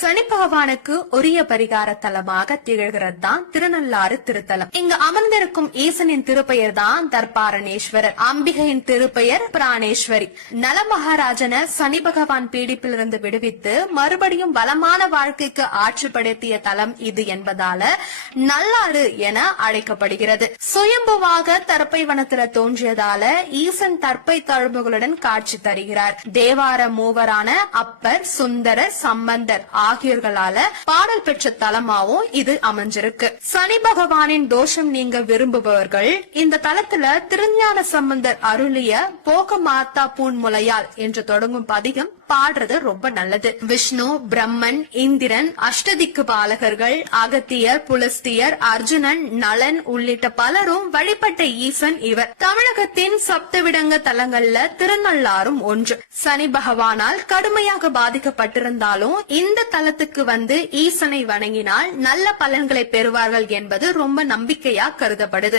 சனி பகவானுக்கு உரிய பரிகார தலமாக திகழ்கிறது தான் திருநள்ளாறு திருத்தலம். இங்கு அமர்ந்திருக்கும் ஈசனின் திருப்பெயர் தான் தர்பாரணேஸ்வரர். அம்பிகையின் திருப்பெயர் பிராணேஸ்வரி. நல மகாராஜன சனி பகவான் பீடிப்பிலிருந்து விடுவித்து மறுபடியும் பலமான வாழ்க்கைக்கு ஆட்சிப்படுத்திய தலம் இது என்பதால நல்லாறு என அழைக்கப்படுகிறது. சுயம்புவாக தர்ப்பை வனத்துல தோன்றியதால ஈசன் தர்ப்பை தழும்புகளுடன் காட்சி தருகிறார். தேவார மூவரான அப்பர், சுந்தரர், சம்பந்தர் ஆகியோர்களால பாடல் பெற்ற தலமாவும் இது அமைஞ்சிருக்கு. சனி பகவானின் தோஷம் நீங்க விரும்புபவர்கள் இந்த தலத்துல திருஞான சம்பந்தர் அருளிய போக மாத்தா பூன்முலையால் என்று தொடங்கும் பதிகம் பாடுறது ரொம்ப நல்லது. விஷ்ணு, பிரம்மன், இந்திரன், அஷ்டதிக்கு பாலகர்கள், அகத்தியர், புலஸ்தியர், அர்ஜுனன், நலன் உள்ளிட்ட பலரும் வழிபட்ட ஈசன் இவர். தமிழகத்தின் சப்தவிடங்க தலங்கள்ல திருநள்ளாறும் ஒன்று. சனி பகவானால் கடுமையாக பாதிக்கப்பட்டிருந்தாலும் இந்த தலத்துக்கு வந்து ஈசனை வணங்கினால் நல்ல பலன்களை பெறுவார்கள் என்பது ரொம்ப நம்பிக்கையா கருதப்படுது.